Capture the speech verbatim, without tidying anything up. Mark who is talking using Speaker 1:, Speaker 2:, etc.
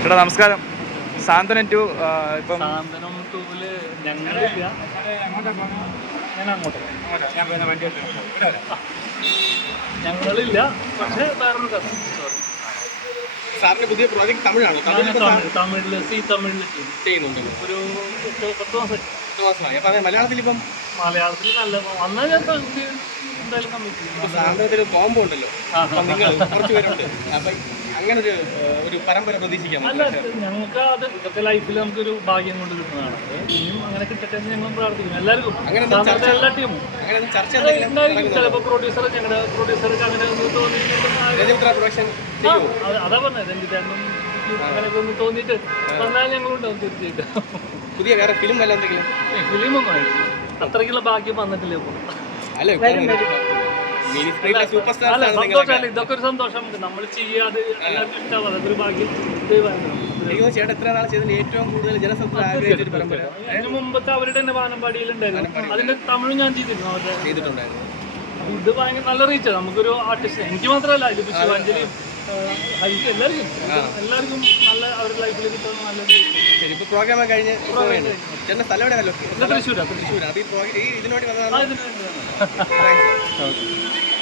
Speaker 1: ചേട്ടാ നമസ്കാരം. സാന്ത്വനം ടു ഇപ്പം
Speaker 2: സാന്ത്വനം ടൂവില് ഞങ്ങളില്ല, ഞാൻ അങ്ങോട്ട് ഞങ്ങളില്ല, പക്ഷേ വേറൊരു കഥ.
Speaker 3: സാറിന്റെ പുതിയ പ്രോജക്ട് തമിഴാണ്.
Speaker 2: തമിഴില് സി തമിഴില്
Speaker 3: ചെയ്യുന്നുണ്ടല്ലോ
Speaker 2: ഒരു എട്ട് പത്ത് മാസം
Speaker 3: പത്ത് മാസമായി. അപ്പൊ മലയാളത്തിൽ ഇപ്പം
Speaker 2: മലയാളത്തിൽ നല്ല വന്നാൽ ഞാൻ എന്തായാലും കമ്മിറ്റ്
Speaker 3: സാന്ത്വനത്തിൽ കോംബോ ഉണ്ടല്ലോ, നിങ്ങൾ കുറച്ച് പേരുണ്ട്. അപ്പൊ അങ്ങനെ ഒരു ഒരു പരമ്പര പ്രതീക്ഷിക്കാം.
Speaker 2: അല്ല, ഞങ്ങൾക്ക് അത് ഇതൊക്കെ ലൈഫിൽ നമുക്കൊരു ഭാഗ്യം കൊണ്ട് കിട്ടുന്നതാണ്. ഇനിയും അങ്ങനെ കിട്ടട്ടെ എന്ന് ഞങ്ങൾ പ്രാർത്ഥിക്കും. എല്ലാവർക്കും എല്ലാ ടീമും ഉണ്ടായിരിക്കും. ചിലപ്പോൾ പ്രൊഡ്യൂസർ ഞങ്ങളുടെ പ്രൊഡ്യൂസർക്ക് അങ്ങനെ ഒന്ന് തോന്നിയിട്ട് അതാ പറഞ്ഞത്, രഞ്ജിത്തേട്ടനും അങ്ങനെയൊക്കെ ഒന്ന് തോന്നിയിട്ട് പറഞ്ഞാൽ ഞങ്ങളുണ്ടാവും തീർച്ചയായിട്ടും.
Speaker 3: പുതിയ വേറെ ഫിലിം വല്ല എന്തെങ്കിലും
Speaker 2: ഫിലിമൊന്നും ആയിട്ടില്ല, അത്രയ്ക്കുള്ള ഭാഗ്യം വന്നിട്ടില്ല ഇപ്പോൾ. അല്ല, സന്തോഷമല്ല, ഇതൊക്കെ ഒരു സന്തോഷം. നമ്മൾ ചെയ്യാതെ എല്ലാവർക്കും ഇഷ്ടമാവും, അതൊരു ഭാഗ്യം. അതിന് മുമ്പത്തെ അവരുടെ തന്നെ വാനമ്പാടിയിലുണ്ടായിരുന്നു, അതിന്റെ തമിഴ് ഞാൻ ചെയ്തിരുന്നു അവരുടെ. ഇത് ഭയങ്കര നല്ല റീച്ചാണ്. നമുക്കൊരു ആർട്ടിസ്റ്റ്, എനിക്ക് മാത്രമല്ല, ഇത് ശിവാഞ്ജലിയും ഹരിക്കും എല്ലാവർക്കും എല്ലാവർക്കും നല്ല അവരുടെ ലൈഫിൽ കിട്ടുന്ന നല്ല
Speaker 3: പ്രോഗ്രാം കഴിഞ്ഞ്
Speaker 2: തൃശ്ശൂരാണ്.
Speaker 3: ഇതിനോട്